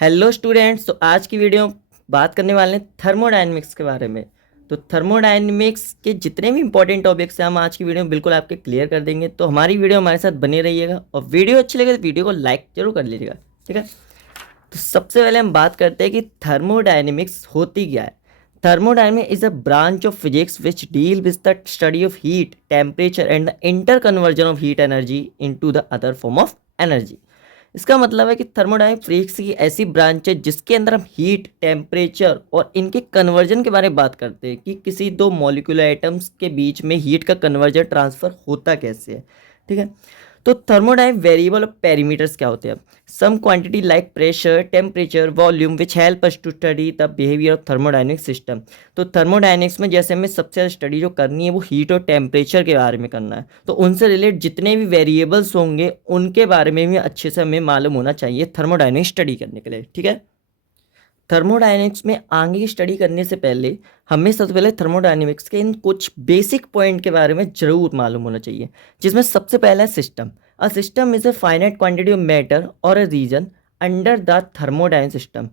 Hello students. तो आज की वीडियो बात करने वाले हैं थर्मोडायनेमिक्स के बारे में। तो थर्मोडायनेमिक्स के जितने भी इंपॉर्टेंट टॉपिक्स हैं हम आज की वीडियो में बिल्कुल आपके क्लियर कर देंगे। तो हमारी वीडियो हमारे साथ बने रहिएगा और वीडियो अच्छी लगे तो वीडियो को लाइक जरूर कर लीजिएगा। ठीक है। तो सबसे पहले हम बात करते हैं कि थर्मोडायनेमिक्स होती क्या है। Thermodynamics is a branch of physics which deal with the study of heat, temperature and the inter conversion of heat energy into the other form of energy. इसका मतलब है कि थर्मोडायनेमिक फिजिक्स की ऐसी ब्रांच है जिसके अंदर हम हीट, टेम्परेचर और इनके कन्वर्जन के बारे में बात करते हैं कि किसी दो मॉलिक्यूलर आइटम्स के बीच में हीट का कन्वर्जन ट्रांसफर होता कैसे है। ठीक है। तो थर्मोडायनेमिक वेरिएबल और पैरामीटर्स क्या होते हैं। Some quantity like pressure, temperature, volume which help us to study the behaviour of thermodynamic system. तो थर्मोडायनेमिक्स में जैसे हमें सबसे ज़्यादा स्टडी जो करनी है वो हीट और टेम्परेचर के बारे में करना है। तो उनसे रिलेटेड जितने भी वेरिएबल्स होंगे उनके बारे में भी अच्छे से हमें मालूम होना चाहिए थर्मोडायनेमिक स्टडी करने के लिए। ठीक है। थर्मोडायनेमिक्स में आगे की स्टडी करने से पहले हमें सबसे पहले थर्मोडायनेमिक्स के इन कुछ बेसिक पॉइंट के बारे में जरूर मालूम होना चाहिए, जिसमें सबसे पहला है system. A system is a finite quantity of matter और a region under the thermodynamic system.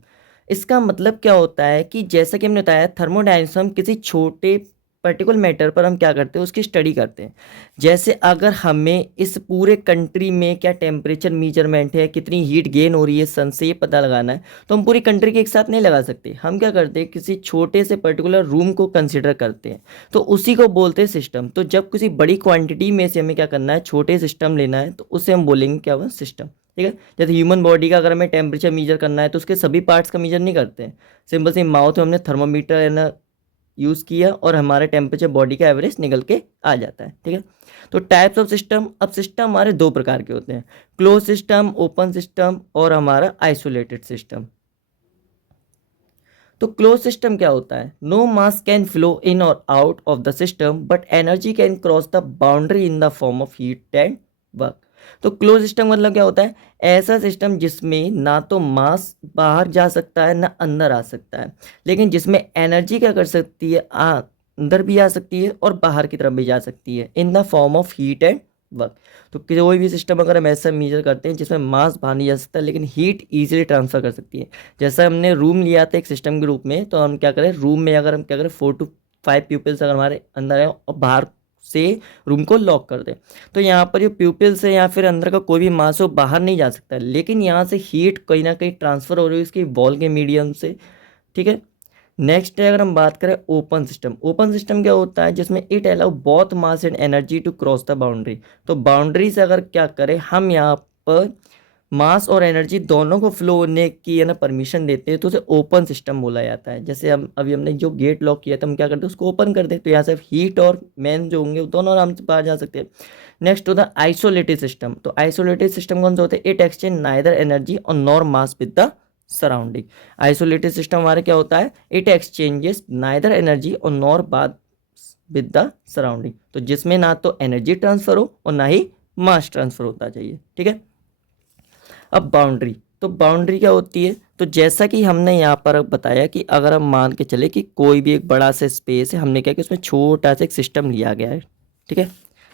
इसका मतलब क्या होता है कि जैसा कि हमने बताया थर्मोडायनेमिक्स हम किसी छोटे पर्टिकुलर मैटर पर हम क्या करते हैं उसकी स्टडी करते हैं। जैसे अगर हमें इस पूरे कंट्री में क्या टेम्परेचर मीजरमेंट है, कितनी हीट गेन हो रही है सन से, ये पता लगाना है तो हम पूरी कंट्री के एक साथ नहीं लगा सकते। हम क्या करते हैं किसी छोटे से पर्टिकुलर रूम को कंसिडर करते हैं, तो उसी को बोलते हैं सिस्टम। तो जब किसी बड़ी क्वांटिटी में से हमें क्या करना है, छोटे सिस्टम लेना है, तो उसे हम बोलेंगे क्या हुआ, सिस्टम। ठीक है। जैसे ह्यूमन बॉडी का अगर हमें टेम्परेचर मीजर करना है तो उसके सभी पार्ट्स का मीजर नहीं करते हैं। सिंपल सी माउथ में हमने थर्मोमीटर है ना यूज़ किया और हमारे टेम्परेचर बॉडी का एवरेज निकल के आ जाता है। ठीक है। तो टाइप्स ऑफ सिस्टम, अब सिस्टम हमारे दो प्रकार के होते हैं, क्लोज सिस्टम, ओपन सिस्टम और हमारा आइसोलेटेड सिस्टम। तो क्लोज सिस्टम क्या होता है, no mass can flow in और out of the system but energy can cross the boundary in the form of heat and work. तो क्लोज सिस्टम मतलब क्या होता है, ऐसा सिस्टम जिसमें ना तो मास बाहर जा सकता है ना अंदर आ सकता है, लेकिन जिसमें एनर्जी क्या कर सकती है, अंदर भी आ सकती है और बाहर की तरफ भी जा सकती है इन the form of heat and work. तो कोई भी सिस्टम अगर हम ऐसा मेजर करते हैं जिसमें मास बाहर नहीं जा सकता लेकिन हीट इजीली ट्रांसफर कर सकती है। जैसा हमने रूम लिया था एक सिस्टम के रूप में, तो हम क्या करें, रूम में अगर हम क्या करें 4 to 5 प्यूपिल्स अगर हमारे अंदर है और बाहर से रूम को लॉक कर दें, तो यहाँ पर जो प्यूपिल्स है या फिर अंदर का कोई भी मास हो बाहर नहीं जा सकता, लेकिन यहाँ से हीट कहीं ना कहीं ट्रांसफर हो रही है उसकी वॉल के मीडियम से। ठीक है। नेक्स्ट है अगर हम बात करें ओपन सिस्टम। ओपन सिस्टम क्या होता है, जिसमें it allow both mass and energy to cross the boundary. तो बाउंड्री से अगर क्या करें हम यहाँ पर मास और एनर्जी दोनों को फ्लो होने की है ना परमिशन देते हैं, तो उसे ओपन सिस्टम बोला जाता है। जैसे हम अभी हमने जो गेट लॉक किया था हम क्या करते हैं उसको ओपन कर दें, तो यहाँ से हीट और मैन जो होंगे वो दोनों आराम से बाहर जा सकते हैं। नेक्स्ट होता है आइसोलेटेड सिस्टम। तो आइसोलेटेड सिस्टम कौन सा होता है, इट एक्सचेंज नाइदर एनर्जी और nor mass with the surrounding. Isolated system हमारे क्या होता है, इट एक्सचेंजेस नाइदर एनर्जी और नॉर बात विद द सराउंडिंग। तो जिसमें ना तो एनर्जी ट्रांसफर हो और ना ही मास ट्रांसफर होता चाहिए। ठीक है। अब बाउंड्री, तो बाउंड्री क्या होती है, तो जैसा कि हमने यहाँ पर बताया कि अगर हम मान के चले कि कोई भी एक बड़ा सा स्पेस है, हमने क्या कि उसमें छोटा सा एक सिस्टम लिया गया है। ठीक है।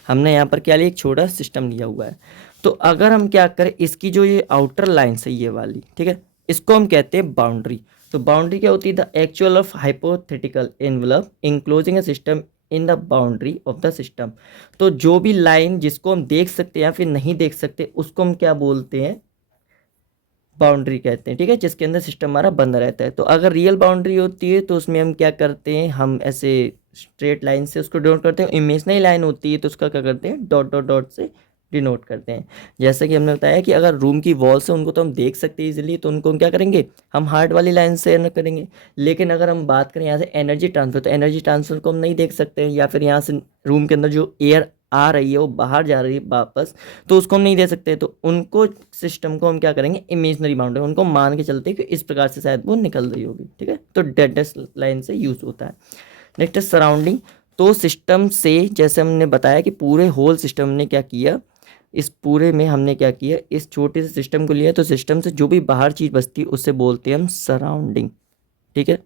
हमने यहाँ पर क्या लिया, एक छोटा सिस्टम लिया हुआ है। तो अगर हम क्या करें, इसकी जो ये आउटर लाइन है ये वाली, ठीक है, इसको हम कहते हैं बाउंड्री। तो बाउंड्री क्या होती है, the actual of hypothetical envelope enclosing a system in the boundary of the system. तो जो भी लाइन जिसको हम देख सकते हैं या फिर नहीं देख सकते उसको हम क्या बोलते हैं, बाउंड्री कहते हैं। ठीक है। जिसके अंदर सिस्टम हमारा बंद रहता है। तो अगर रियल बाउंड्री होती है तो उसमें हम क्या करते हैं, हम ऐसे स्ट्रेट लाइन से उसको डिनोट करते हैं। इमेजनरी लाइन होती है तो उसका क्या करते हैं, डॉट डॉट डॉट से डिनोट करते हैं। जैसे कि हमने बताया कि अगर रूम की वॉल्स है उनको तो हम देख सकते हैं इजीली, तो उनको हम क्या करेंगे, हम हार्ट वाली लाइन से न करेंगे। लेकिन अगर हम बात करें यहाँ से एनर्जी ट्रांसफर, तो एनर्जी ट्रांसफर को हम नहीं देख सकते, या फिर यहाँ से रूम के अंदर जो एयर आ रही है वो बाहर जा रही है वापस, तो उसको हम नहीं दे सकते। तो उनको सिस्टम को हम क्या करेंगे, इमेजनरी बाउंड्री, उनको मान के चलते हैं कि इस प्रकार से शायद वो निकल रही होगी। ठीक है। तो डेडेस्ट लाइन से यूज होता है। नेक्स्ट है सराउंडिंग। तो सिस्टम से जैसे हमने बताया कि पूरे होल सिस्टम ने क्या किया, इस पूरे में हमने क्या किया, इस छोटे से सिस्टम को लिया, तो सिस्टम से जो भी बाहर चीज़ बचती है उससे बोलते हैं हम सराउंडिंग। ठीक है।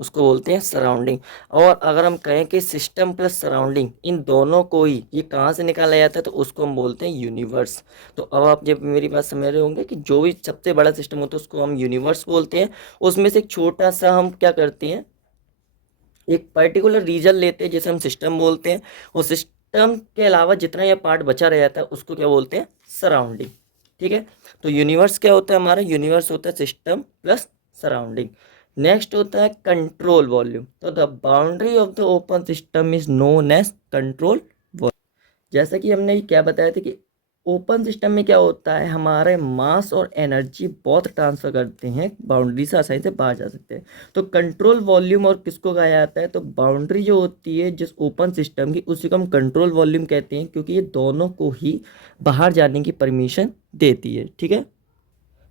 उसको बोलते हैं सराउंडिंग। और अगर हम कहें कि सिस्टम प्लस सराउंडिंग, इन दोनों को ही ये कहाँ से निकाला जाता है, तो उसको हम बोलते हैं यूनिवर्स। तो अब आप जब मेरी बात समझ रहे होंगे कि जो भी सबसे बड़ा सिस्टम होता है उसको हम यूनिवर्स बोलते हैं। उसमें से एक छोटा सा हम क्या करते हैं, एक पर्टिकुलर रीजन लेते हैं जिसे हम सिस्टम बोलते हैं। उस सिस्टम के अलावा जितना यह पार्ट बचा रह जाता है उसको क्या बोलते हैं, सराउंडिंग। ठीक है, तो यूनिवर्स क्या होता है हमारा, यूनिवर्स होता है सिस्टम प्लस सराउंडिंग। नेक्स्ट होता है कंट्रोल वॉल्यूम। तो the boundary of the open system is known as control. जैसा कि हमने क्या बताया था कि ओपन सिस्टम में क्या होता है, हमारे मास और एनर्जी बहुत ट्रांसफर करते हैं, बाउंड्री से आसानी से बाहर जा सकते हैं। तो कंट्रोल वॉल्यूम और किसको कहा जाता है, तो बाउंड्री जो होती है जिस ओपन सिस्टम की, उसी को हम कंट्रोल वॉल्यूम कहते हैं, क्योंकि ये दोनों को ही बाहर जाने की परमिशन देती है। ठीक है,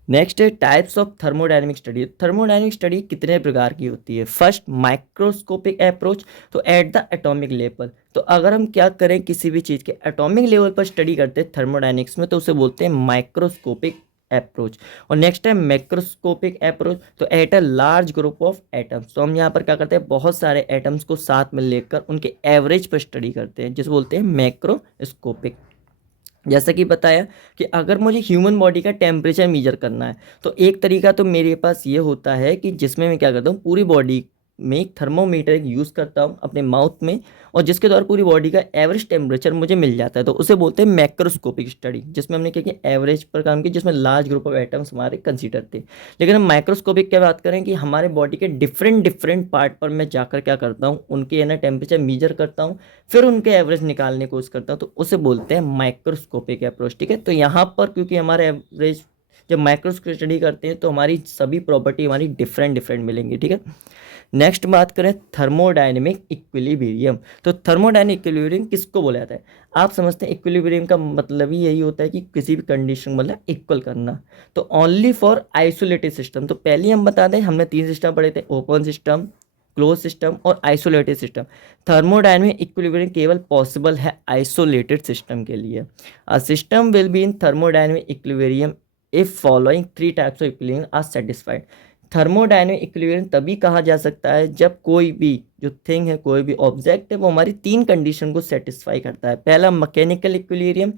नेक्स्ट है types of thermodynamic study. Thermodynamic study कितने प्रकार की होती है। फर्स्ट, माइक्रोस्कोपिक अप्रोच, तो एट द एटॉमिक लेवल। तो अगर हम क्या करें, किसी भी चीज़ के एटॉमिक लेवल पर स्टडी करते हैं थर्मोडायनेमिक्स में, तो उसे बोलते हैं माइक्रोस्कोपिक अप्रोच। और नेक्स्ट है मैक्रोस्कोपिक अप्रोच, तो at a large group of atoms. तो हम यहाँ पर क्या करते हैं, बहुत सारे एटम्स को साथ में लेकर उनके एवरेज पर स्टडी करते हैं, जिसे बोलते हैं मैक्रोस्कोपिक। जैसा कि बताया कि अगर मुझे ह्यूमन बॉडी का टेम्परेचर मेजर करना है, तो एक तरीका तो मेरे पास ये होता है कि जिसमें मैं क्या करता हूँ, पूरी बॉडी में एक थर्मोमीटर यूज़ करता हूँ अपने माउथ में, और जिसके द्वारा पूरी बॉडी का एवरेज टेम्परेचर मुझे मिल जाता है। तो उसे बोलते हैं मैक्रोस्कोपिक स्टडी, जिसमें हमने क्या किया, एवरेज पर काम किया, जिसमें लार्ज ग्रुप ऑफ एटम्स हमारे कंसीडर थे। लेकिन हम माइक्रोस्कोपिक क्या बात करें कि हमारे बॉडी के डिफरेंट डिफरेंट पार्ट पर मैं जाकर क्या करता हूँ, उनके ना टेम्परेचर मेजर करता हूँ, फिर उनके एवरेज निकालने की कोशिश करता हूँ, तो उसे बोलते हैं माइक्रोस्कोपिक अप्रोच। ठीक है, तो यहाँ पर क्योंकि हमारे एवरेज, जब माइक्रोस्कोपिक स्टडी करते हैं तो हमारी सभी प्रॉपर्टी हमारी डिफरेंट डिफरेंट मिलेंगी। ठीक है, नेक्स्ट बात करें थर्मोडायनेमिक इक्विलिब्रियम। तो थर्मोडायनेमिक इक्विलिब्रियम किसको बोला जाता है, आप समझते हैं इक्विलिब्रियम का मतलब ही यही होता है कि किसी भी कंडीशन मतलब इक्वल करना। तो ओनली फॉर आइसोलेटेड सिस्टम, तो पहले हम बता दें, हमने 3 सिस्टम पढ़े थे, ओपन सिस्टम, क्लोज सिस्टम और आइसोलेटेड सिस्टम। थर्मोडायनेमिक इक्विलिब्रियम केवल पॉसिबल है आइसोलेटेड सिस्टम के लिए। A system will be in thermodynamic equilibrium if following 3 types of equilibrium are satisfied. Thermodynamic equilibrium तभी कहा जा सकता है जब कोई भी जो थिंग है, कोई भी ऑब्जेक्ट है, वो हमारी 3 कंडीशन को सेटिस्फाई करता है। पहला मैकेनिकल इक्विलिब्रियम,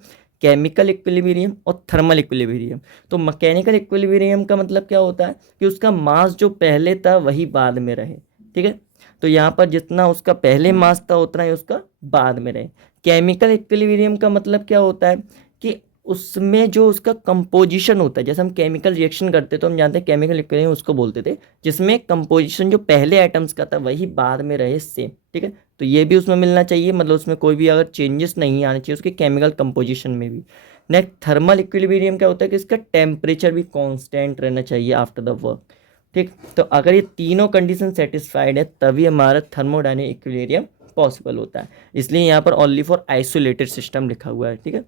केमिकल इक्विलिब्रियम और थर्मल इक्विलिब्रियम। तो मैकेनिकल इक्विलिब्रियम का मतलब क्या होता है कि उसका मास जो पहले था वही बाद में रहे। ठीक है, तो यहाँ पर जितना उसका पहले मास था उतना ही उसका बाद में रहे। केमिकल इक्विलिब्रियम का मतलब क्या होता है कि उसमें जो उसका कंपोजिशन होता है, जैसे हम केमिकल रिएक्शन करते तो हम जानते हैं केमिकल इक्विलिब्रियम उसको बोलते थे, जिसमें कंपोजिशन जो पहले एटम्स का था वही बाद में रहे सेम। ठीक है, तो ये भी उसमें मिलना चाहिए, मतलब उसमें कोई भी अगर चेंजेस नहीं आने चाहिए उसके केमिकल कंपोजिशन में भी। नेक्स्ट थर्मल इक्विलिब्रियम क्या होता है कि इसका टेम्परेचर भी कांस्टेंट रहना चाहिए आफ्टर द वर्क। ठीक, तो अगर ये तीनों कंडीशन सेटिस्फाइड है तभी हमारा थर्मोडायनेमिक इक्विलिब्रियम पॉसिबल होता है। इसलिए यहाँ पर ओनली फॉर आइसोलेटेड सिस्टम लिखा हुआ है। ठीक है,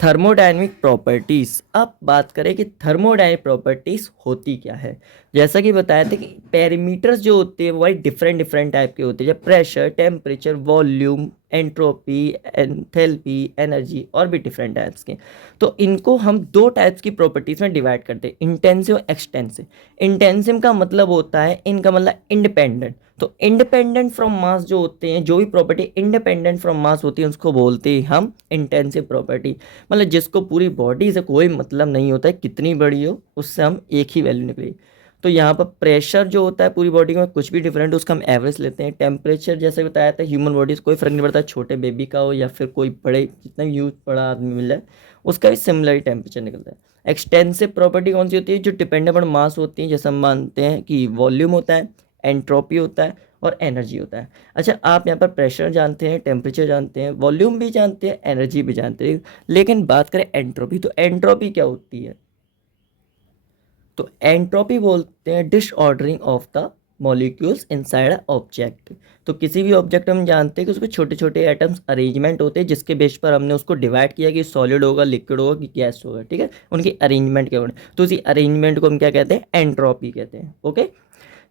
थर्मोडायनेमिक प्रॉपर्टीज। अब बात करें कि थर्मोडायनेमिक प्रॉपर्टीज होती क्या है। जैसा कि बताया था कि पैरामीटर्स जो होते हैं वो डिफरेंट डिफरेंट टाइप के होते हैं, जैसे pressure, temperature, volume, entropy, enthalpy, energy, और भी डिफरेंट टाइप्स के। तो इनको हम 2 टाइप्स की प्रॉपर्टीज में डिवाइड करते हैं, इंटेंसिव और एक्सटेंसिव। इंटेंसिव का मतलब होता है, इनका मतलब इंडिपेंडेंट। तो इंडिपेंडेंट फ्रॉम मास जो होते हैं, जो भी प्रॉपर्टी इंडिपेंडेंट फ्रॉम मास होती है उसको बोलते हैं हम इंटेंसिव प्रॉपर्टी। मतलब जिसको पूरी बॉडी से कोई मतलब नहीं होता है कितनी बड़ी हो, उससे हम एक ही वैल्यू निकली। तो यहाँ पर प्रेशर जो होता है पूरी बॉडी में कुछ भी डिफरेंट उसका हम एवरेज लेते हैं। टेम्परेचर जैसे बताया था ह्यूमन बॉडी से कोई फर्क नहीं पड़ता, छोटे बेबी का हो या फिर कोई बड़े, जितना भी यूथ बड़ा आदमी मिल जाए उसका भी सिमिलर ही टेम्परेचर निकलता है। एक्सटेंसिव प्रॉपर्टी कौन सी होती है, जो डिपेंड अपॉन मास होती है, जैसे हम मानते हैं कि वॉल्यूम होता है, एंट्रोपी होता है और एनर्जी होता है। अच्छा, आप यहाँ पर प्रेशर जानते हैं, टेम्परेचर जानते हैं, वॉल्यूम भी जानते हैं, एनर्जी भी जानते हैं, लेकिन बात करें एंट्रोपी, तो एंट्रोपी क्या होती है, तो एंट्रोपी बोलते हैं disordering of the molecules inside a object. तो किसी भी ऑब्जेक्ट हम जानते हैं कि उसमें छोटे छोटे एटम्स अरेंजमेंट होते हैं, जिसके बेस पर हमने उसको डिवाइड किया कि सॉलिड होगा, लिक्विड होगा कि गैस होगा। ठीक है, उनकी अरेंजमेंट के अकॉर्डिंग, तो उसी अरेंजमेंट को हम क्या कहते हैं, एंट्रोपी कहते हैं। ओके,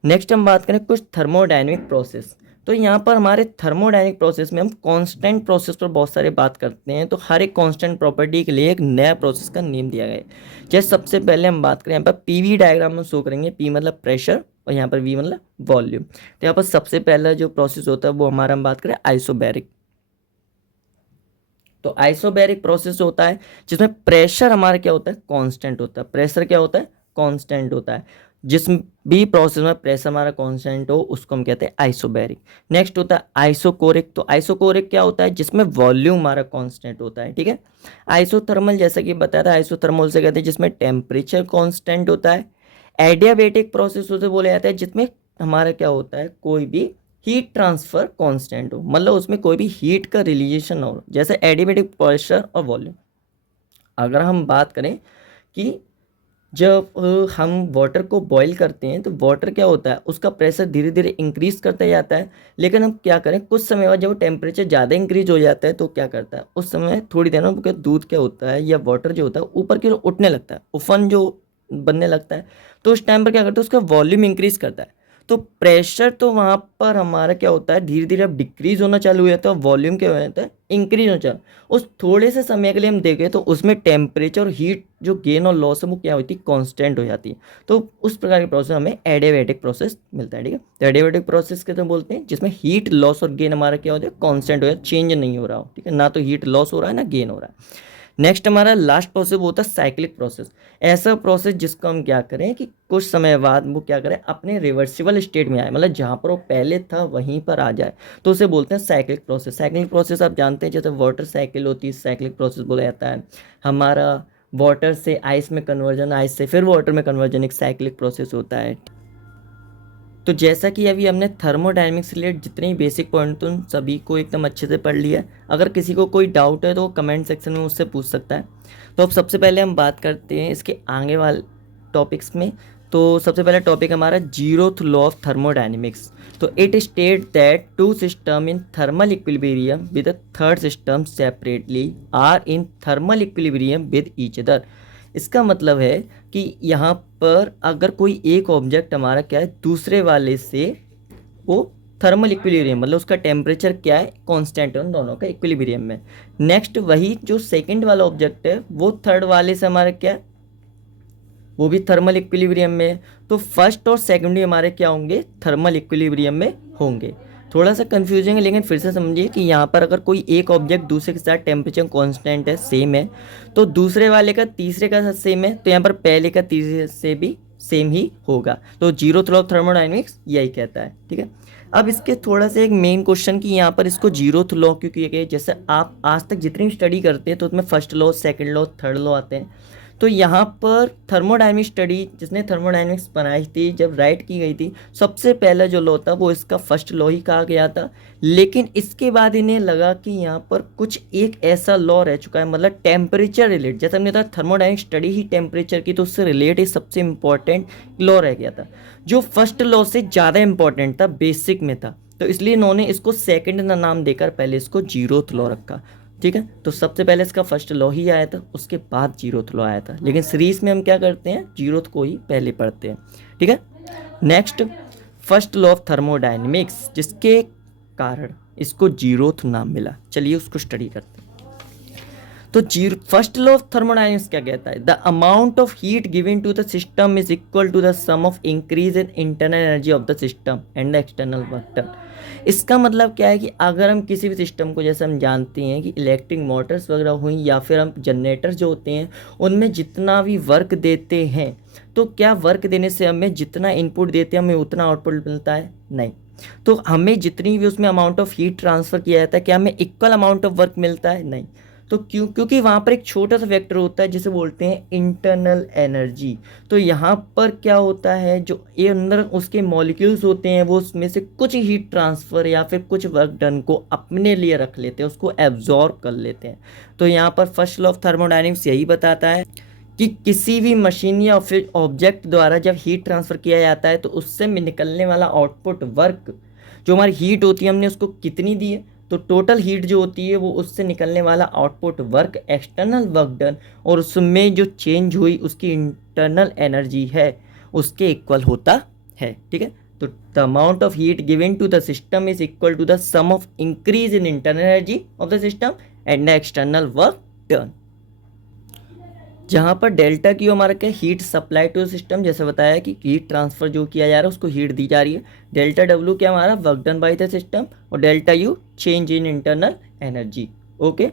नेक्स्ट हम बात करें कुछ थर्मोडायनेमिक प्रोसेस। तो यहाँ पर हमारे थर्मोडायनेमिक प्रोसेस में हम कांस्टेंट प्रोसेस पर बहुत सारे बात करते हैं। तो हर एक कांस्टेंट प्रॉपर्टी के लिए एक नया प्रोसेस का नेम दिया गया है। जैसे सबसे पहले हम बात करें यहाँ पर पीवी डायग्राम में शो करेंगे, पी मतलब प्रेशर, और यहाँ पर V मतलब वॉल्यूम। तो यहाँ पर सबसे पहला जो प्रोसेस होता है वो हमारा, हम बात करें आइसोबैरिक। तो आइसोबैरिक प्रोसेस होता है जिसमें प्रेशर हमारा क्या होता है, कांस्टेंट होता है। प्रेशर क्या होता है, कांस्टेंट होता है। जिस भी प्रोसेस में प्रेशर हमारा कांस्टेंट हो उसको हम कहते हैं आइसोबैरिक। नेक्स्ट होता है आइसोकोरिक। तो आइसोकोरिक क्या होता है, जिसमें वॉल्यूम हमारा कांस्टेंट होता है, ठीक है। आइसोथर्मल जैसा कि बताया था, आइसोथर्मल से कहते हैं जिसमें टेम्परेचर कांस्टेंट होता है। एडियाबैटिक प्रोसेस उसे बोला जाता है जिसमें हमारा क्या होता है, कोई भी हीट ट्रांसफर कांस्टेंट हो, मतलब उसमें कोई भी हीट का रिलीजेशन हो, जैसे एडियाबैटिक प्रेशर और वॉल्यूम। अगर हम बात करें कि जब हम वाटर को बॉईल करते हैं तो वाटर क्या होता है, उसका प्रेशर धीरे धीरे इंक्रीज करता जाता है। लेकिन हम क्या करें, कुछ समय बाद जब टेम्परेचर ज़्यादा इंक्रीज हो जाता है तो क्या करता है, उस समय थोड़ी देर में दूध क्या होता है या वाटर जो होता है ऊपर की ओर उठने लगता है, उफन जो बनने लगता है। तो उस टाइम पर क्या करता है, उसका वॉल्यूम इंक्रीज करता है। तो प्रेशर तो वहाँ पर हमारा क्या होता है, धीरे धीरे अब डिक्रीज होना चालू हो जाता है, वॉल्यूम क्या हो जाता है, इंक्रीज होना चालू। उस थोड़े से समय के लिए हम देखें तो उसमें टेम्परेचर और हीट जो गेन और लॉस है वो क्या होती है, कांस्टेंट हो जाती है। तो उस प्रकार के प्रोसेस हमें एडियाबैटिक प्रोसेस मिलता है, ठीक है। तो एडियाबैटिक प्रोसेस के तो बोलते हैं जिसमें हीट लॉस और गेन हमारा क्या होता है, कांस्टेंट हो जाए, चेंज नहीं हो रहा हो, ठीक है, ना तो हीट लॉस हो रहा है ना गेन हो रहा है। नेक्स्ट हमारा लास्ट प्रोसेस वो होता है साइक्लिक प्रोसेस। ऐसा प्रोसेस जिसको हम क्या करें कि कुछ समय बाद वो क्या करें, अपने रिवर्सिबल स्टेट में आए, मतलब जहाँ पर वो पहले था वहीं पर आ जाए, तो उसे बोलते हैं साइक्लिक प्रोसेस। साइक्लिक प्रोसेस आप जानते हैं, जैसे वाटर साइकिल होती है, साइक्लिक प्रोसेस बोला जाता है। हमारा वाटर से आइस में कन्वर्जन, आइस से फिर वाटर में कन्वर्जन, एक साइक्लिक प्रोसेस होता है। तो जैसा कि अभी हमने थर्मोडायनेमिक्स से रिलेटेड जितने ही बेसिक पॉइंट तो उन सभी को एकदम अच्छे से पढ़ लिया है। अगर किसी को कोई डाउट है तो वो कमेंट सेक्शन में मुझसे पूछ सकता है। तो अब सबसे पहले हम बात करते हैं इसके आगे वाले टॉपिक्स में। तो सबसे पहला टॉपिक हमारा जीरोथ लॉ ऑफ थर्मोडायनेमिक्स। तो it state that two system in thermal equilibrium with a third system separately are in thermal equilibrium with each other. इसका मतलब है कि यहाँ पर अगर कोई एक ऑब्जेक्ट हमारा क्या है, दूसरे वाले से वो थर्मल इक्विलिब्रियम, मतलब उसका टेम्परेचर क्या है, कांस्टेंट है उन दोनों का इक्विलिब्रियम में। नेक्स्ट वही जो सेकंड वाला ऑब्जेक्ट है वो थर्ड वाले से हमारा क्या है, वो भी थर्मल इक्विलिब्रियम में है। तो फर्स्ट और सेकंड हमारे क्या होंगे, थर्मल इक्विलिब्रियम में होंगे। थोड़ा सा कंफ्यूजिंग है लेकिन फिर से समझिए कि यहाँ पर अगर कोई एक ऑब्जेक्ट दूसरे के साथ टेम्परेचर कांस्टेंट है, सेम है, तो दूसरे वाले का तीसरे का साथ सेम है, तो यहाँ पर पहले का तीसरे से भी सेम ही होगा। तो जीरोथ लॉ ऑफ थर्मोडायनेमिक्स यही कहता है, ठीक है। अब इसके थोड़ा सा एक मेन क्वेश्चन कि यहाँ पर इसको जीरोथ लॉ क्यों किया गया, जैसे आप आज तक जितनी स्टडी करते हैं तो उसमें first law, second law, third law आते हैं। तो यहाँ पर थर्मोडायनेमिक स्टडी जिसने थर्मोडायनेमिक्स बनाई थी, जब राइट की गई थी, सबसे पहला जो लॉ था वो इसका फर्स्ट लॉ ही कहा गया था। लेकिन इसके बाद इन्हें लगा कि यहाँ पर कुछ एक ऐसा लॉ रह चुका है, मतलब टेम्परेचर रिलेटेड, जैसे हमने कहा थर्मोडायनेमिक स्टडी ही टेम्परेचर की, तो उससे रिलेटेड सबसे इंपॉर्टेंट लॉ रह गया था जो फर्स्ट लॉ से ज़्यादा इंपॉर्टेंट था, बेसिक में था। तो इसलिए इन्होंने इसको सेकंड नाम देकर पहले इसको जीरोथ लॉ रखा, ठीक है। तो सबसे पहले इसका फर्स्ट लॉ ही आया था, उसके बाद जीरोथ लॉ आया था। लेकिन सीरीज में हम क्या करते हैं, जीरोथ को ही पहले पढ़ते हैं, ठीक है। Next first law of thermodynamics, जिसके कारण इसको जीरोथ नाम मिला, चलिए उसको स्टडी करते हैं। तो zero first law of thermodynamics क्या कहता है, the amount of heat given to the system is equal to the sum of increase in internal energy of the system and the external work done. इसका मतलब क्या है कि अगर हम किसी भी सिस्टम को, जैसे हम जानते हैं कि इलेक्ट्रिक मोटर्स वगैरह हुई या फिर हम जनरेटर्स जो होते हैं उनमें जितना भी वर्क देते हैं, तो क्या वर्क देने से हमें जितना इनपुट देते हैं हमें उतना आउटपुट मिलता है, नहीं। तो हमें जितनी भी उसमें अमाउंट ऑफ हीट ट्रांसफ़र किया जाता है, क्या हमें इक्वल अमाउंट ऑफ वर्क मिलता है, नहीं। तो क्योंकि वहाँ पर एक छोटा सा फैक्टर होता है जिसे बोलते हैं इंटरनल एनर्जी। तो यहाँ पर क्या होता है, जो ये अंदर उसके मॉलिक्यूल्स होते हैं वो उसमें से कुछ हीट ट्रांसफ़र या फिर कुछ वर्क डन को अपने लिए रख लेते हैं, उसको एब्जॉर्ब कर लेते हैं। तो यहाँ पर फर्स्ट लॉ ऑफ थर्मोडायनेमिक्स यही बताता है कि किसी भी मशीन या फिर ऑब्जेक्ट द्वारा जब हीट ट्रांसफ़र किया जाता है तो उससे निकलने वाला आउटपुट वर्क, जो हमारी हीट होती है हमने उसको कितनी दी है, तो टोटल हीट जो होती है वो उससे निकलने वाला output work, external work done, और उसमें जो चेंज हुई उसकी इंटरनल एनर्जी है उसके इक्वल होता है, ठीक है। तो the amount of heat given to the system is equal to the sum of increase in internal energy of the system and the external work done. जहाँ पर डेल्टा क्यू हमारा क्या हीट सप्लाई टू सिस्टम, जैसे बताया कि heat transfer जो किया जा रहा है उसको हीट दी जा रही है। डेल्टा डब्ल्यू क्या हमारा work done by the system, और delta U change in internal energy. Okay,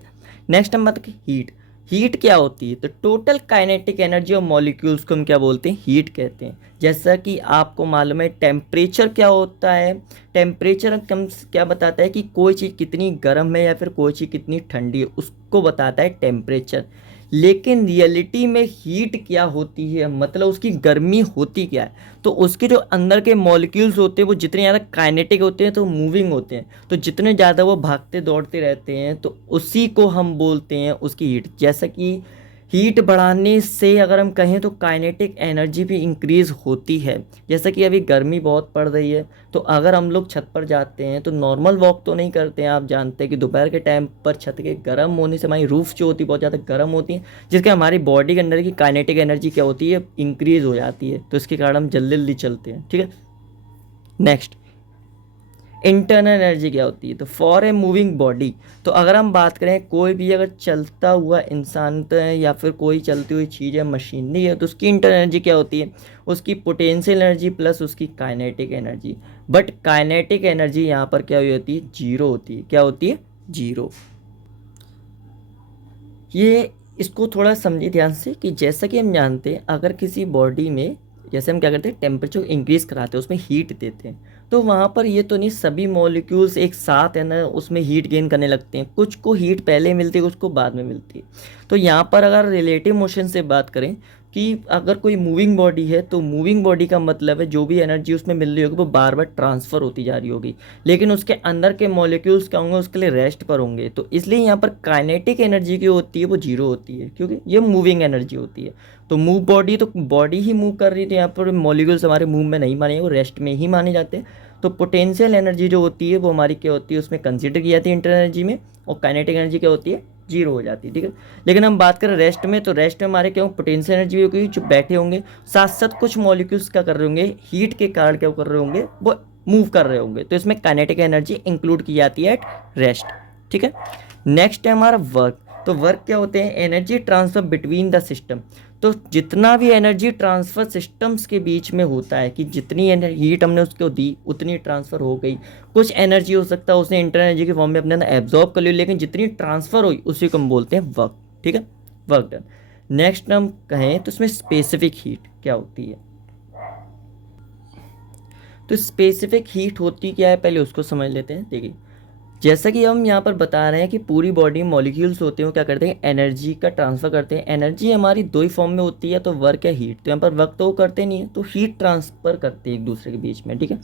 next हम बात करें हीट। हीट क्या होती है, तो total kinetic energy of molecules को हम क्या बोलते हैं, हीट कहते हैं। जैसा कि आपको मालूम है टेम्परेचर क्या होता है, टेम्परेचर कम क्या बताता है कि कोई चीज़ कितनी गर्म है या फिर कोई चीज़ कितनी ठंडी है, उसको बताता है टेम्परेचर। लेकिन रियलिटी में हीट क्या होती है, मतलब उसकी गर्मी होती क्या है, तो उसके जो अंदर के मॉलिक्यूल्स होते हैं वो जितने ज़्यादा काइनेटिक होते हैं तो मूविंग होते हैं, तो जितने ज़्यादा वो भागते दौड़ते रहते हैं तो उसी को हम बोलते हैं उसकी हीट। जैसा कि हीट बढ़ाने से अगर हम कहें तो काइनेटिक एनर्जी भी इंक्रीज होती है। जैसा कि अभी गर्मी बहुत पड़ रही है, तो अगर हम लोग छत पर जाते हैं तो नॉर्मल वॉक तो नहीं करते हैं, आप जानते हैं कि दोपहर के टाइम पर छत के गर्म होने से हमारी रूफ जो होती है बहुत ज़्यादा गर्म होती है, जिसके हमारी बॉडी के अंदर की काइनेटिक एनर्जी क्या होती है, इंक्रीज हो जाती है, तो इसके कारण हम जल्दी जल्दी चलते हैं। ठीक है, नेक्स्ट इंटरनल एनर्जी क्या होती है, तो फॉर ए मूविंग बॉडी, तो अगर हम बात करें कोई भी अगर चलता हुआ इंसान तो है या फिर कोई चलती हुई चीज़ है, मशीनरी है, तो उसकी इंटरनल एनर्जी क्या होती है, उसकी पोटेंशियल एनर्जी प्लस उसकी kinetic energy. But kinetic energy यहाँ पर क्या होती है, जीरो होती है। क्या होती है, जीरो। ये इसको थोड़ा समझिए ध्यान से कि जैसा कि हम जानते हैं अगर किसी बॉडी में, जैसे हम क्या करते हैं टेम्परेचर इंक्रीज कराते हैं, उसमें हीट देते हैं, तो वहाँ पर ये तो नहीं सभी मॉलिक्यूल्स एक साथ है ना उसमें हीट गेन करने लगते हैं, कुछ को हीट पहले मिलती है कुछ को बाद में मिलती है। तो यहाँ पर अगर रिलेटिव मोशन से बात करें कि अगर कोई मूविंग बॉडी है तो मूविंग बॉडी का मतलब है जो भी एनर्जी उसमें मिल रही होगी वो बार बार ट्रांसफ़र होती जा रही होगी, लेकिन उसके अंदर के मॉलिक्यूल्स क्या होंगे, उसके लिए रेस्ट पर होंगे, तो इसलिए यहाँ पर काइनेटिक एनर्जी की होती है वो जीरो होती है, क्योंकि ये मूविंग एनर्जी होती है। तो मूव बॉडी, तो बॉडी ही मूव कर रही थी, यहाँ पर मॉलिक्यूल्स हमारे मूव में नहीं माने, वो रेस्ट में ही माने जाते हैं। तो पोटेंशियल एनर्जी जो होती है वो हमारी क्या होती है, उसमें कंसिडर की जाती है इंटरनल एनर्जी में, और काइनेटिक एनर्जी क्या होती है, जीरो हो जाती है। ठीक है, लेकिन हम बात करें रेस्ट में, तो रेस्ट में हमारे क्या पोटेंशियल एनर्जी भी होगी, जो बैठे होंगे, साथ साथ कुछ मॉलिक्यूल्स क्या कर रहे होंगे, हीट के कारण क्या कर रहे होंगे, वो मूव कर रहे होंगे, तो इसमें काइनेटिक एनर्जी इंक्लूड की जाती है एट रेस्ट। ठीक है, नेक्स्ट है हमारा वर्क। तो वर्क क्या होते हैं, energy transfer between the system. तो जितना भी एनर्जी ट्रांसफ़र सिस्टम्स के बीच में होता है कि जितनी हीट हमने उसको दी उतनी ट्रांसफ़र हो गई, कुछ एनर्जी हो सकता है उसने इंटरनल एनर्जी की फॉर्म में अपने अंदर एब्जॉर्ब कर ली, लेकिन जितनी ट्रांसफ़र हुई उसी को हम बोलते हैं वर्क। ठीक है, वर्क डन। नेक्स्ट हम कहें तो इसमें स्पेसिफिक हीट क्या होती है, तो स्पेसिफिक हीट होती क्या है पहले उसको समझ लेते हैं। देखिए जैसा कि हम यहाँ पर बता रहे हैं कि पूरी बॉडी में मॉलिक्यूल्स होते हैं वो क्या करते हैं, एनर्जी का ट्रांसफ़र करते हैं। एनर्जी हमारी दो ही फॉर्म में होती है, तो वर्क या हीट। तो यहाँ पर वर्क तो वो करते नहीं है, तो हीट ट्रांसफ़र करते हैं एक दूसरे के बीच में। ठीक है,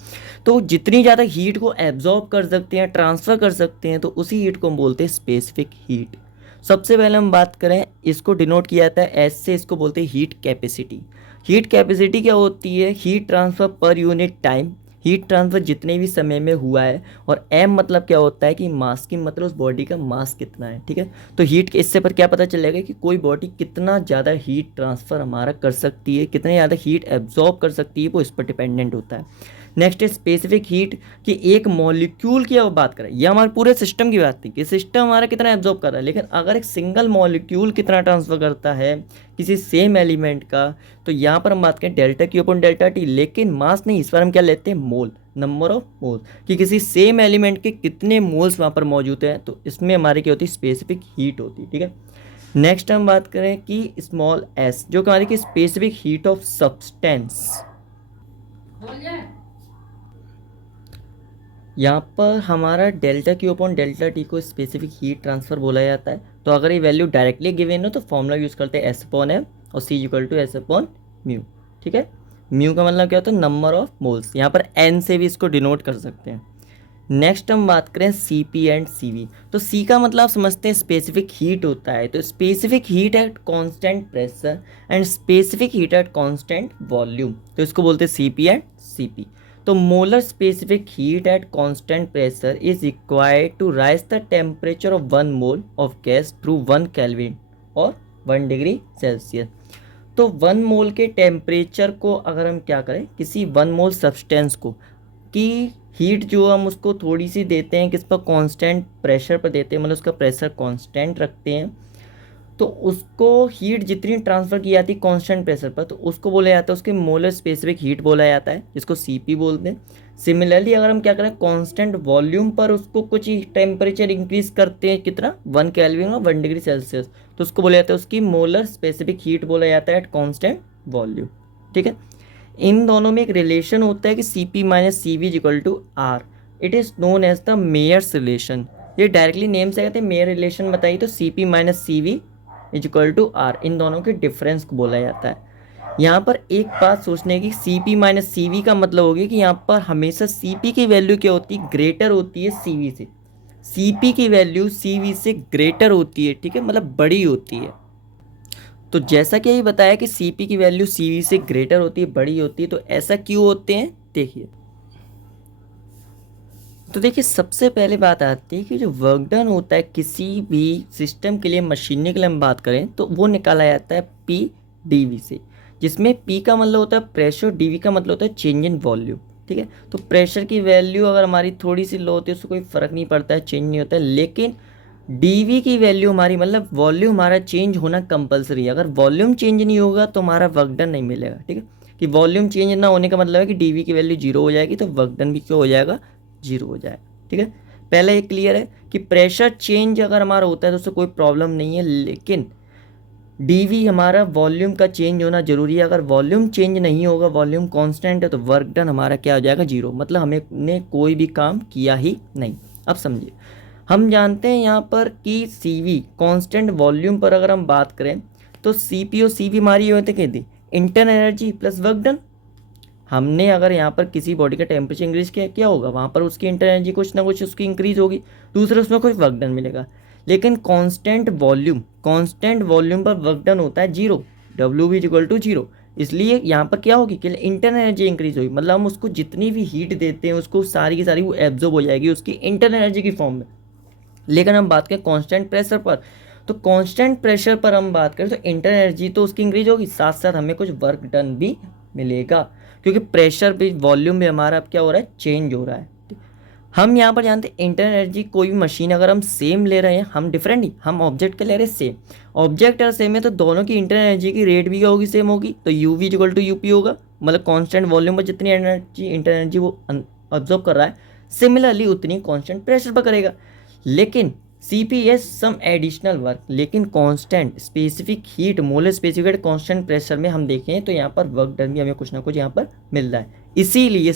तो जितनी ज़्यादा हीट को एब्जॉर्ब कर सकते हैं, ट्रांसफ़र कर सकते हैं, तो उसी हीट को हम बोलते हैं स्पेसिफिक हीट। सबसे पहले हम बात करें, इसको डिनोट किया जाता है एस से, इसको बोलते हैं हीट कैपेसिटी। हीट कैपेसिटी क्या होती है, heat transfer per unit time, heat transfer जितने भी समय में हुआ है, और एम मतलब क्या होता है कि मास की, मतलब उस बॉडी का मास कितना है। ठीक है, तो हीट के इससे पर क्या पता चलेगा कि कोई बॉडी कितना ज़्यादा हीट ट्रांसफ़र हमारा कर सकती है, कितने ज़्यादा हीट एब्जॉर्ब कर सकती है, वो इस पर डिपेंडेंट होता है। नेक्स्ट है स्पेसिफिक हीट, कि एक मॉलिक्यूल की अब बात करें, यह हमारे पूरे सिस्टम की बात थी कि सिस्टम हमारा कितना एब्जॉर्ब कर रहा है, लेकिन अगर एक सिंगल मॉलिक्यूल कितना ट्रांसफ़र करता है किसी सेम एलिमेंट का, तो यहाँ पर हम बात करें delta Q upon delta T, लेकिन मास नहीं, इस बार हम क्या लेते हैं, मोल, नंबर ऑफ मोल, कि किसी सेम एलिमेंट के कितने मोल्स वहाँ पर मौजूद हैं, तो इसमें हमारी क्या होती है, स्पेसिफिक हीट होती है। ठीक है, नेक्स्ट हम बात करें कि स्मॉल एस, जो कि हमारी की स्पेसिफिक हीट ऑफ सब्सटेंस। यहाँ पर हमारा delta Q upon delta T को स्पेसिफिक हीट ट्रांसफ़र बोला जाता है। तो अगर ये वैल्यू डायरेक्टली गिवन हो तो फॉर्मूला यूज़ करते हैं एस अपॉन एम और C equal to S upon mu. ठीक है, म्यू का मतलब क्या होता है, नंबर ऑफ मोल्स, यहाँ पर एन से भी इसको डिनोट कर सकते हैं। नेक्स्ट हम बात करें C P and C V. तो सी का मतलब आप समझते हैं स्पेसिफिक हीट होता है, तो specific heat at constant pressure and specific heat at constant volume, तो इसको बोलते हैं C P and C P. तो molar specific heat at constant pressure is required to raise the temperature of 1 mole of gas through 1 Kelvin और 1 degree Celsius. तो 1 मोल के temperature को अगर हम क्या करें, किसी 1 मोल सब्सटेंस को कि हीट जो हम उसको थोड़ी सी देते हैं किस पर, कांस्टेंट प्रेशर पर देते हैं, मतलब उसका प्रेशर कांस्टेंट रखते हैं, तो उसको हीट जितनी ट्रांसफ़र की जाती है कांस्टेंट प्रेशर पर, तो उसको बोला जाता है, उसके मोलर स्पेसिफिक हीट बोला जाता है, जिसको सीपी बोलते हैं। सिमिलरली अगर हम क्या करें, कांस्टेंट वॉल्यूम पर उसको कुछ टेम्परेचर इंक्रीज करते हैं, कितना 1 केल्विन और 1 डिग्री सेल्सियस, तो उसको बोला जाता है, उसकी मोलर स्पेसिफिक हीट बोला जाता है एट कांस्टेंट वॉल्यूम। ठीक है, इन दोनों में एक रिलेशन होता है कि C P minus C V equal to R, it is known as the Mayer's relation. ये डायरेक्टली नेम से कहते हैं मेयर रिलेशन बताइए, तो C P minus C V is equal to R, इन दोनों के डिफरेंस को बोला जाता है। यहाँ पर एक बात सोचने की, C P minus C V का मतलब होगी कि यहाँ पर हमेशा सी पी की वैल्यू क्या होती है, ग्रेटर होती है सी वी से। सी पी की वैल्यू सी वी से ग्रेटर होती है, ठीक है, मतलब बड़ी होती है। तो जैसा कि ये बताया कि सी पी की वैल्यू सी वी से ग्रेटर होती है, बड़ी होती है, तो ऐसा क्यों होते हैं देखिए। तो देखिए सबसे पहले बात आती है कि जो वर्क डन होता है किसी भी सिस्टम के लिए, मशीनरी के लिए हम बात करें, तो वो निकाला जाता है पी डी वी से, जिसमें पी का मतलब होता है प्रेशर, डी वी का मतलब होता है चेंज इन वॉल्यूम। ठीक है, तो प्रेशर की वैल्यू अगर हमारी थोड़ी सी लो होती है उससे कोई फ़र्क नहीं पड़ता है, चेंज नहीं होता है, लेकिन डी वी की वैल्यू हमारी, मतलब वॉल्यूम हमारा चेंज होना कंपलसरी है। अगर वॉल्यूम चेंज नहीं होगा तो हमारा वर्क डन नहीं मिलेगा। ठीक है, कि वॉल्यूम चेंज ना होने का मतलब है कि डी वी की वैल्यू जीरो हो जाएगी, तो वर्क डन भी क्यों हो जाएगा, जीरो हो जाएगा। ठीक है, पहले ये क्लियर है कि प्रेशर चेंज अगर हमारा होता है तो उससे कोई प्रॉब्लम नहीं है, लेकिन डीवी हमारा वॉल्यूम का चेंज होना जरूरी है। अगर वॉल्यूम चेंज नहीं होगा, वॉल्यूम कांस्टेंट है, तो वर्क डन हमारा क्या हो जाएगा, जीरो, मतलब हमने कोई भी काम किया ही नहीं। अब समझिए, हम जानते हैं यहाँ पर कि सी वी कॉन्स्टेंट वॉल्यूम पर अगर हम बात करें तो सी पी और सी वी हमारी ये होते कहती internal energy plus work done. हमने अगर यहाँ पर किसी बॉडी का टेम्परेचर इंक्रीज किया, क्या होगा, वहाँ पर उसकी इंटरनल एनर्जी कुछ ना कुछ उसकी इंक्रीज होगी, दूसरे उसमें कुछ वर्क डन मिलेगा। लेकिन कांस्टेंट वॉल्यूम पर वर्क डन होता है जीरो, डब्ल्यू भी इक्वल टू जीरो। इसलिए यहाँ पर क्या होगी कि इंटरनल एनर्जी इंक्रीज होगी, मतलब हम उसको जितनी भी हीट देते हैं उसको सारी की सारी वो एब्जॉर्ब हो जाएगी उसकी इंटरनल एनर्जी की फॉर्म में। लेकिन हम बात करें कांस्टेंट प्रेशर पर, तो कांस्टेंट प्रेशर पर हम बात करें तो इंटरनल एनर्जी तो उसकी इंक्रीज होगी, साथ साथ हमें कुछ वर्क डन भी मिलेगा, क्योंकि प्रेशर भी, वॉल्यूम भी हमारा अब क्या हो रहा है, चेंज हो रहा है। हम यहाँ पर जानते हैं इंटरनल एनर्जी, कोई भी मशीन अगर हम सेम ले रहे हैं, हम डिफरेंट नहीं, हम ऑब्जेक्ट के ले रहे हैं सेम, ऑब्जेक्ट अगर सेम है तो दोनों की इंटरनल एनर्जी की रेट भी क्या होगी, सेम होगी, तो U V equal to U P होगा, मतलब कांस्टेंट वॉल्यूम पर जितनी एनर्जी, इंटरनल एनर्जी वो ऑब्जॉर्व कर रहा है, सिमिलरली उतनी कांस्टेंट प्रेशर पर करेगा। लेकिन C P as some additional work, लेकिन constant specific heat, molar specific constant pressure में हम देखें तो यहाँ पर वर्क डन भी हमें कुछ ना कुछ यहाँ पर मिल रहा है। इसीलिए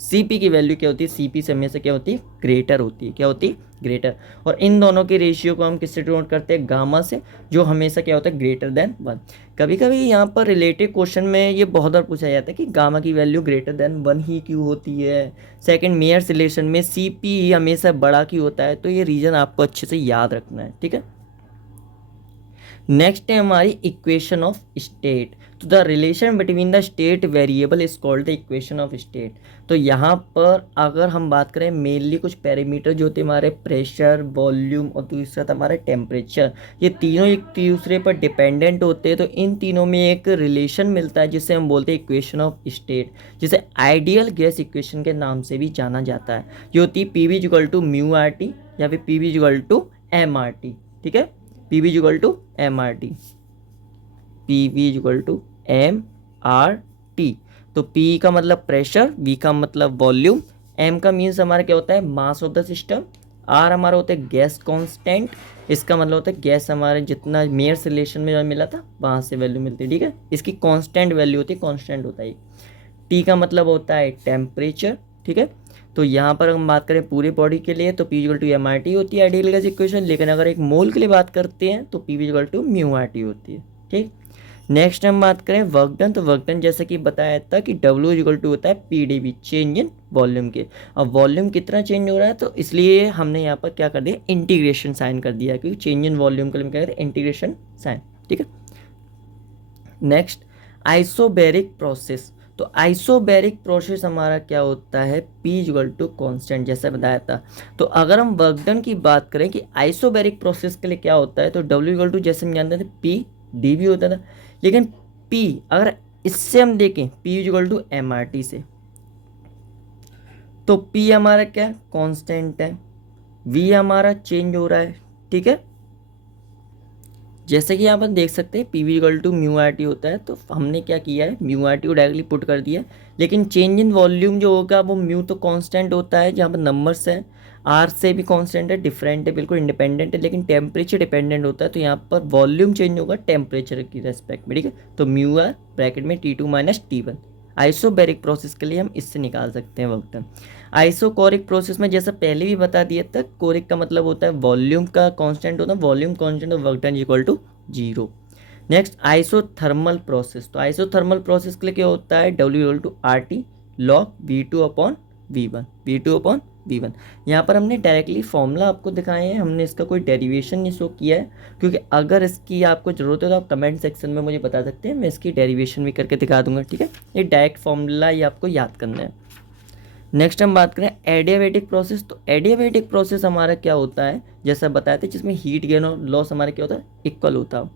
सी पी की वैल्यू क्या होती है, सी पी से हमेशा क्या होती है, ग्रेटर होती है, क्या होती है, ग्रेटर। और इन दोनों के रेशियो को हम किससे डिनोट करते हैं, गामा से, जो हमेशा क्या होता है, ग्रेटर देन 1। कभी कभी यहाँ पर रिलेटेड क्वेश्चन में ये बहुत बार पूछा जाता है कि गामा की वैल्यू ग्रेटर देन 1 ही क्यों होती है। सेकंड, मेयर्स रिलेशन में सी पी ही हमेशा बड़ा क्यों होता है, तो ये रीज़न आपको अच्छे से याद रखना है। ठीक है, नेक्स्ट है हमारी इक्वेशन ऑफ स्टेट। तो the relation between the state variable is called the equation of state. तो यहाँ पर अगर हम बात करें मेनली कुछ पैरामीटर जो होते हैं हमारे, प्रेशर, वॉल्यूम और दूसरा था हमारा टेम्परेचर, ये तीनों एक दूसरे पर डिपेंडेंट होते हैं, तो इन तीनों में एक रिलेशन मिलता है जिसे हम बोलते हैं इक्वेशन ऑफ स्टेट, जिसे आइडियल गैस इक्वेशन के नाम से भी जाना जाता है। ये होती है P V equal to mu R T या फिर P V equal to M R T. ठीक है, P V equal to M R T, P V equal to M R T. तो P का मतलब प्रेशर, V का मतलब volume, M का मीन्स हमारा क्या होता है, mass of the system, R हमारा होता है गैस कांस्टेंट, इसका मतलब होता है गैस हमारे जितना मेयर्स रिलेशन में मिला था वहाँ से वैल्यू मिलती है। ठीक है, इसकी कांस्टेंट वैल्यू होती है, कांस्टेंट होता है। T का मतलब होता है टेम्परेचर। ठीक है, तो यहाँ पर हम बात करें पूरे बॉडी के लिए तो P equal to M R T होती है आइडियल गैस इक्वेशन, लेकिन अगर एक मोल के लिए बात करते हैं तो P equal to mu R T होती है। ठीक, नेक्स्ट हम बात करें वर्क डन, तो वर्क डन जैसे कि बताया था कि W इक्वल टू होता है P D V, change in volume के। अब वॉल्यूम कितना चेंज हो रहा है, तो इसलिए हमने यहाँ पर क्या कर दिया, इंटीग्रेशन साइन कर दिया, क्योंकि चेंज इन वॉल्यूम के लिए क्या करते हैं, इंटीग्रेशन साइन। ठीक है, नेक्स्ट आइसोबैरिक प्रोसेस। तो आइसोबैरिक प्रोसेस हमारा क्या होता है, P इक्वल टू कॉन्स्टेंट, जैसा बताया था। तो अगर हम वर्क डन की बात करें कि आइसोबैरिक प्रोसेस के लिए क्या होता है, तो W इक्वल टू जैसे हम जानते थे P डी वी होता था, लेकिन P अगर इससे हम देखें P equal to M R T से, तो P हमारा क्या कांस्टेंट है, V हमारा चेंज हो रहा है। ठीक है, जैसे कि यहाँ पर देख सकते हैं P V equal to mu R T होता है, तो हमने क्या किया है, म्यू आर टी को डायरेक्टली पुट कर दिया है। लेकिन चेंज इन वॉल्यूम जो होगा वो म्यू तो कांस्टेंट होता है, जहाँ पर नंबर्स है आर से भी कांस्टेंट है, डिफरेंट है, बिल्कुल इंडिपेंडेंट है, लेकिन टेम्परेचर डिपेंडेंट होता है। तो यहाँ पर वॉल्यूम चेंज होगा टेम्परेचर की रेस्पेक्ट में, ठीक है। तो म्यू आर ब्रैकेट में T2 minus T1। Isobaric process के लिए हम इससे निकाल सकते हैं वर्क डन। आइसोकोरिक प्रोसेस में जैसा पहले भी बता दिया था, कोरिक का मतलब होता है वॉल्यूम का कांस्टेंट होता है, वॉल्यूम कांस्टेंट और work done equal to 0। Next isothermal process. तो आइसोथर्मल प्रोसेस के लिए क्या होता है, W equal to R T log V2 upon V1, V2 upon V1। यहाँ पर हमने डायरेक्टली फॉर्मूला आपको दिखाए हैं, हमने इसका कोई डेरिवेशन नहीं शो किया है, क्योंकि अगर इसकी आपको ज़रूरत है तो आप कमेंट सेक्शन में मुझे बता सकते हैं, मैं इसकी डेरिवेशन भी करके दिखा दूंगा, ठीक है। ये डायरेक्ट फॉर्मूला ये आपको याद करना है। नेक्स्ट हम बात करें एडियाबेटिक प्रोसेस। तो एडियाबेटिक प्रोसेस हमारा क्या होता है, जैसा बताया था, जिसमें हीट गेन और लॉस हमारा क्या होता है, इक्वल होता है।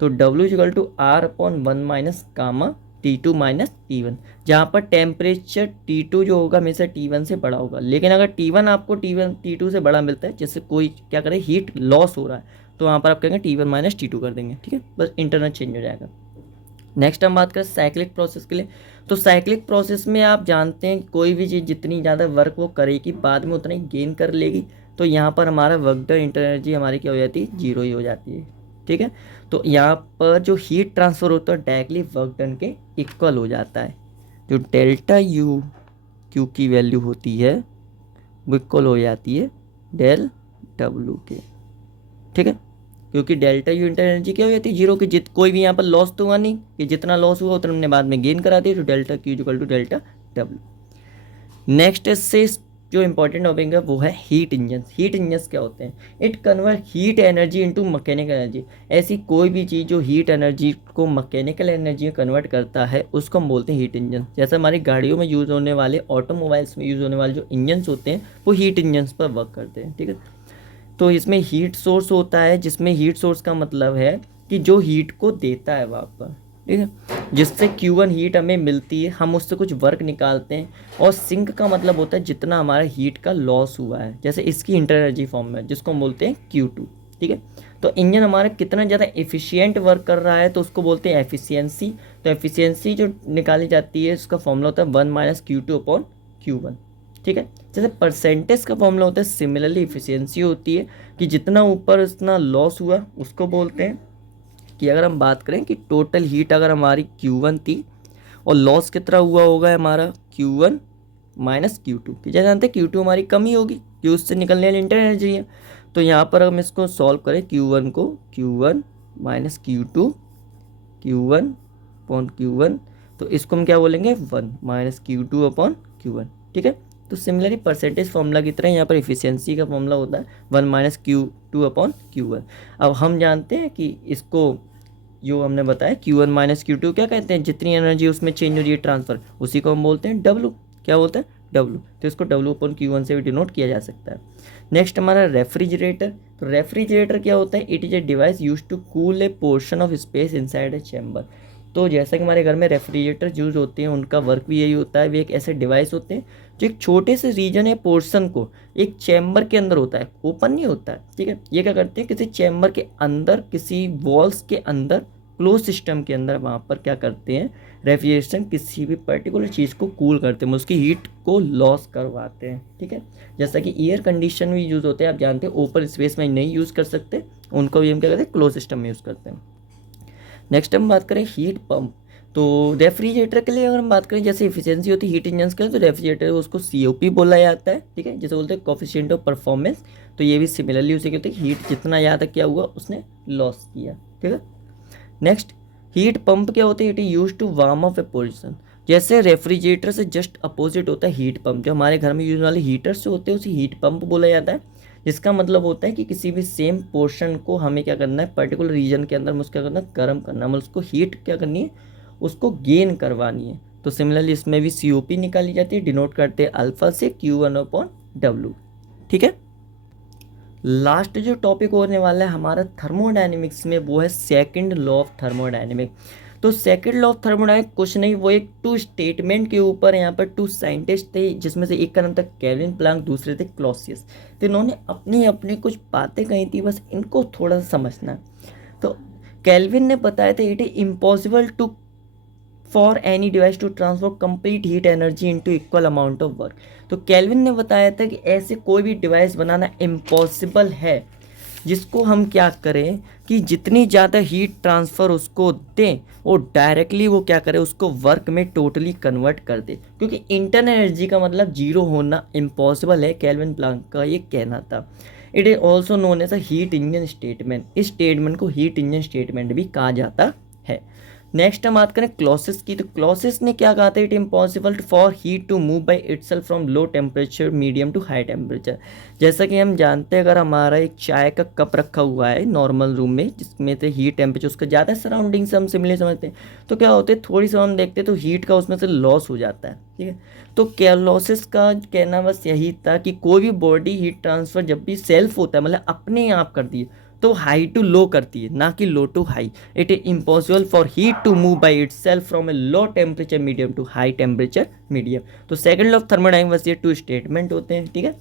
तो W equal to R upon 1 minus gamma T2 minus T1, जहाँ पर टेम्परेचर T2 जो होगा हमेशा T1 से बड़ा होगा। लेकिन अगर T1 आपको T2 से बड़ा मिलता है, जैसे कोई क्या करे हीट लॉस हो रहा है, तो वहाँ पर आप कहेंगे T1 माइनस T2 कर देंगे, ठीक है, बस इंटरनल चेंज हो जाएगा। नेक्स्ट हम बात करें साइक्लिक प्रोसेस के लिए। तो साइक्लिक प्रोसेस में आप जानते हैं कोई भी चीज़ जितनी ज़्यादा वर्क वो करेगी बाद में उतना ही गेन कर लेगी। तो यहाँ पर हमारा वर्क डन इंटर एनर्जी हमारी क्या हो जाती है, 0 ही हो जाती है, ठीक है। तो यहाँ पर जो हीट ट्रांसफ़र होता है डायरेक्टली वर्क डन के इक्वल हो जाता है। जो डेल्टा यू क्यू की वैल्यू होती है वो इक्वल हो जाती है डेल डब्ल्यू के, ठीक है। क्योंकि डेल्टा यू इंटर एनर्जी क्या हो जाती है, 0 की, कोई भी यहाँ पर लॉस तो हुआ नहीं कि जितना लॉस हुआ उतना हमने बाद में गेन करा दिया, तो delta Q equal to delta W. Next से जो इंपॉर्टेंट टॉपिक है वो है हीट इंजन। हीट इंजन क्या होते हैं, it convert heat energy into mechanical energy. ऐसी कोई भी चीज़ जो हीट एनर्जी को मैकेनिकल एनर्जी में कन्वर्ट करता है उसको हम बोलते हैं हीट इंजन। जैसे हमारी गाड़ियों में यूज़ होने वाले, ऑटोमोबाइल्स में यूज़ होने वाले जो इंजन्स होते हैं वो हीट इंजन्स पर वर्क करते हैं, ठीक है। तो इसमें हीट सोर्स होता है, जिसमें हीट सोर्स का मतलब है कि जो हीट को देता है वहाँ पर, ठीक है, जिससे Q1 हीट हमें मिलती है, हम उससे कुछ वर्क निकालते हैं। और सिंक का मतलब होता है जितना हमारा हीट का लॉस हुआ है, जैसे इसकी इंटर एनर्जी फॉर्म में, जिसको हम बोलते हैं Q2, ठीक है। तो इंजन हमारा कितना ज़्यादा एफिशिएंट वर्क कर रहा है तो उसको बोलते हैं एफिशिएंसी। तो एफिशिएंसी जो निकाली जाती है उसका फॉर्मूला होता है 1 माइनस Q2 अपॉन Q1, ठीक है। जैसे परसेंटेज का फॉर्मूला होता है, सिमिलरली इफिशियंसी होती है कि जितना ऊपर उतना लॉस हुआ, उसको बोलते हैं कि अगर हम बात करें कि टोटल हीट अगर हमारी Q1 थी और लॉस कितना हुआ होगा हमारा Q1 माइनस Q2, कि जैसे जानते हैं Q2 हमारी कमी होगी कि उससे निकलने वाली इंटर एनर्जी है। तो यहाँ पर हम इसको सॉल्व करें Q1 को, Q1 minus Q2, Q1 upon Q1, तो इसको हम क्या बोलेंगे 1 माइनस Q2 अपॉन Q1, ठीक है। तो सिमिलरली परसेंटेज फॉर्मूला की तरह यहाँ पर इफिशियंसी का फॉर्मूला होता है 1 माइनस Q2 अपॉन Q1। अब हम जानते हैं कि इसको जो हमने बताया Q1 माइनस Q2 क्या कहते हैं, जितनी एनर्जी उसमें चेंज हो रही है ट्रांसफर, उसी को हम बोलते हैं W। क्या बोलते हैं, W। तो इसको W अपॉन Q1 से भी डिनोट किया जा सकता है। नेक्स्ट हमारा रेफ्रिजरेटर। तो रेफ्रिजरेटर क्या होता है, it is a device use to cool a portion of space inside a chamber. तो जैसा कि हमारे घर में रेफ्रिजरेटर यूज होते हैं, उनका वर्क भी यही होता है, वे एक ऐसे डिवाइस होते हैं जो एक छोटे से रीजन या पोर्शन को एक चैम्बर के अंदर होता है, ओपन नहीं होता है, ठीक है। ये क्या करते हैं, किसी चैम्बर के अंदर, किसी वॉल्स के अंदर, क्लोज सिस्टम के अंदर, वहाँ पर क्या करते हैं, रेफ्रिजरेशन किसी भी पर्टिकुलर चीज़ को कूल करते हैं, उसकी हीट को लॉस करवाते हैं, ठीक है। जैसा कि एयर कंडीशन भी यूज़ होते हैं, आप जानते हैं ओपन स्पेस में नहीं यूज़ कर सकते, उनको भी हम क्या करते हैं, क्लोज सिस्टम में यूज़ करते हैं। नेक्स्ट हम बात करें हीट पंप। तो रेफ्रिजरेटर के लिए अगर हम बात करें, जैसे इफिशियंसी होती है हीट इंजन के लिए, तो रेफ्रिजरेटर उसको COP बोला जाता है, ठीक है, जैसे बोलते हैं कोफिशिएंट ऑफ परफॉर्मेंस। तो ये भी सिमिलरली उसी के होती है, हीट जितना ज़्यादा क्या हुआ उसने लॉस किया, ठीक है। नेक्स्ट हीट पंप क्या होता है, it is use to warm up a position. जैसे रेफ्रिजरेटर से जस्ट अपोजिट होता है हीट पंप, जो हमारे घर में यूज वाले हीटर्स जो होते हैं उसे हीट पंप बोला जाता है, जिसका मतलब होता है कि किसी भी सेम पोर्शन को हमें क्या करना है, पर्टिकुलर रीजन के अंदर मुझे क्या करना है, गर्म करना है, मतलब उसको हीट क्या करनी है, उसको गेन करवानी है। तो सिमिलरली इसमें भी COP निकाली जाती है, डिनोट करते हैं अल्फा से Q1 अपॉन W, ठीक है। लास्ट जो टॉपिक होने वाला है हमारा थर्मोडायनेमिक्स में, वो है सेकंड लॉ ऑफ थर्मोडायनेमिक। तो सेकंड लॉ ऑफ थर्मोडायनेमिक कुछ नहीं, वो एक 2 स्टेटमेंट के ऊपर, यहाँ पर 2 साइंटिस्ट थे, जिसमें से एक का नाम था केल्विन प्लैंक, दूसरे थे क्लॉसियस। तो इन्होंने अपनी अपनी कुछ बातें कही थी, बस इनको थोड़ा सा समझना है। तो केल्विन ने बताया था it is impossible to for any device to transfer complete heat energy into equal amount of work. तो केल्विन ने बताया था कि ऐसे कोई भी डिवाइस बनाना इम्पॉसिबल है जिसको हम क्या करें कि जितनी ज़्यादा हीट ट्रांसफ़र उसको दें वो डायरेक्टली वो क्या करे उसको वर्क में टोटली कन्वर्ट कर दे, क्योंकि इंटरनल एनर्जी का मतलब जीरो होना इम्पॉसिबल है, केल्विन प्लैंक का ये कहना था। It is also known as a heat engine statement. इस स्टेटमेंट को हीट इंजन स्टेटमेंट भी कहा जाता है। नेक्स्ट हम बात करें क्लॉसिस की, तो क्लॉसिस ने क्या कहा था, it impossible for heat to move by itself from low temperature medium to high temperature. जैसा कि हम जानते हैं अगर हमारा एक चाय का कप रखा हुआ है नॉर्मल रूम में जिसमें से हीट टेम्परेचर उसका ज़्यादा सराउंडिंग से हम सिमिलर समझते हैं, तो क्या होते हैं थोड़ी सी हम देखते हैं तो हीट का उसमें से लॉस हो जाता है, ठीक है। तो क्लॉसिस का कहना बस यही था कि कोई भी बॉडी हीट ट्रांसफ़र जब भी सेल्फ होता है मतलब अपने आप करती है तो हाई टू लो करती है, ना कि low to high. It is impossible for heat to move by itself from a low temperature medium to high temperature medium. तो सेकंड लॉ ऑफ थर्मोडायनेमिक्स ये टू स्टेटमेंट होते हैं, ठीक है।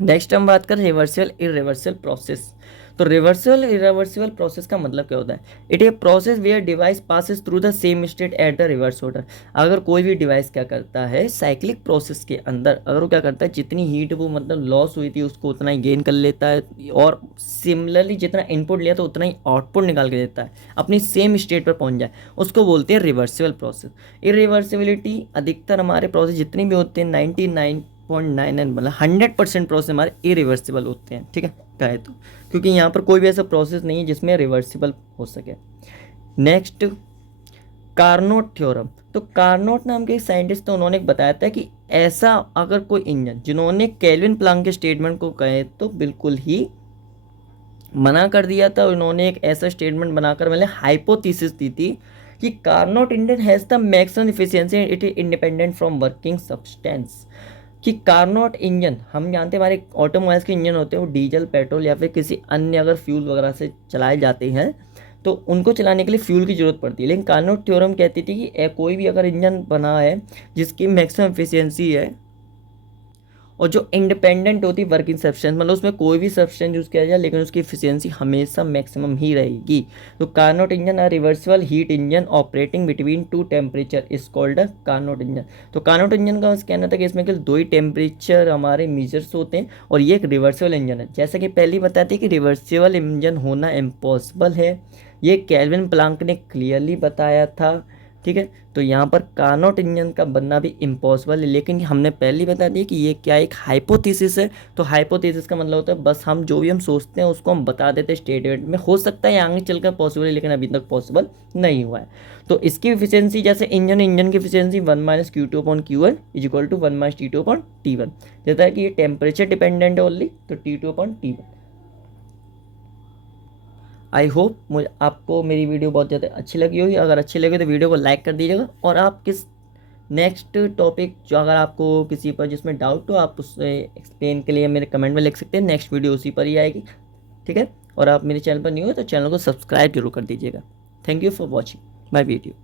नेक्स्ट हम बात करें रिवर्सिबल इरिवर्सिबल प्रोसेस। तो रिवर्सिबल इरिवर्सिबल प्रोसेस का मतलब क्या होता है, it a process where device passes through the same state at the reverse order. अगर कोई भी डिवाइस क्या करता है साइक्लिक प्रोसेस के अंदर अगर वो क्या करता है जितनी हीट वो मतलब लॉस हुई थी उसको उतना ही गेन कर लेता है और सिमिलरली जितना इनपुट लिया तो उतना ही आउटपुट निकाल के देता है, अपनी सेम स्टेट पर पहुंच जाए, उसको बोलते हैं रिवर्सिबल प्रोसेस। इरिवर्सिबिलिटी अधिकतर हमारे प्रोसेस जितनी भी होते हैं 99.99 मतलब 100% प्रोसेस हमारे इरिवर्सिबल होते हैं, ठीक है कहे तो, क्योंकि यहाँ पर कोई भी ऐसा प्रोसेस नहीं है जिसमें रिवर्सिबल हो सके। Next Carnot theorem. तो कार्नोट नाम के एक साइंटिस्ट थे, उन्होंने बताया था कि ऐसा अगर कोई इंजन जिन्होंने केल्विन प्लैंक के स्टेटमेंट को कहे तो बिल्कुल ही मना कर दिया था, उन्होंने एक ऐसा स्टेटमेंट बनाकर मतलब हाइपोथेसिस दी थी कि Carnot engine has the maximum efficiency it is independent from working substance. कि कार्नोट इंजन हम जानते हैं हमारे ऑटोमोबाइल्स के इंजन होते हैं वो डीजल पेट्रोल या फिर किसी अन्य अगर फ्यूल वगैरह से चलाए जाते हैं तो उनको चलाने के लिए फ्यूल की ज़रूरत पड़ती है, लेकिन कार्नोट थ्योरम कहती थी कि कोई भी अगर इंजन बना है जिसकी मैक्सिमम एफिशिएंसी है और जो इंडिपेंडेंट होती है वर्किंग सब्सटेंस मतलब उसमें कोई भी सब्सटेंस यूज़ किया जाए लेकिन उसकी एफिशिएंसी हमेशा मैक्सिमम ही रहेगी। तो Carnot engine a reversible heat engine operating between two temperature is called a Carnot engine. तो कार्नोट इंजन का कहना था कि इसमें केवल दो ही टेम्परेचर हमारे मेजर्स होते हैं और ये एक रिवर्सिबल इंजन है। जैसा कि पहले बताते हैं कि रिवर्सिबल इंजन होना इम्पॉसिबल है, ये केल्विन प्लैंक ने क्लियरली बताया था, ठीक है। तो यहाँ पर कार्नोट इंजन का बनना भी इम्पॉसिबल है, लेकिन हमने पहले ही बता दिया कि ये क्या एक हाइपोथेसिस है। तो हाइपोथेसिस का मतलब होता है बस हम जो भी हम सोचते हैं उसको हम बता देते हैं स्टेटमेंट में, हो सकता है आगे चलकर पॉसिबल है लेकिन अभी तक पॉसिबल नहीं हुआ है। तो इसकी एफिशिएंसी जैसे इंजन की efficiency 1 - Q2/Q1 is equal to 1 - T2/T1 देता है कि ये टेम्परेचर डिपेंडेंट है ओनली, तो T2/T1। आई होप मुझे आपको मेरी वीडियो बहुत ज़्यादा अच्छी लगी होगी, अगर अच्छी लगी तो वीडियो को लाइक कर दीजिएगा और आप किस नेक्स्ट टॉपिक जो अगर आपको किसी पर जिसमें डाउट हो आप उससे एक्सप्लेन के लिए मेरे कमेंट में लिख सकते हैं, नेक्स्ट वीडियो उसी पर ही आएगी, ठीक है। और आप मेरे चैनल पर न्यू हो तो चैनल को सब्सक्राइब जरूर कर दीजिएगा। Thank you for watching my video.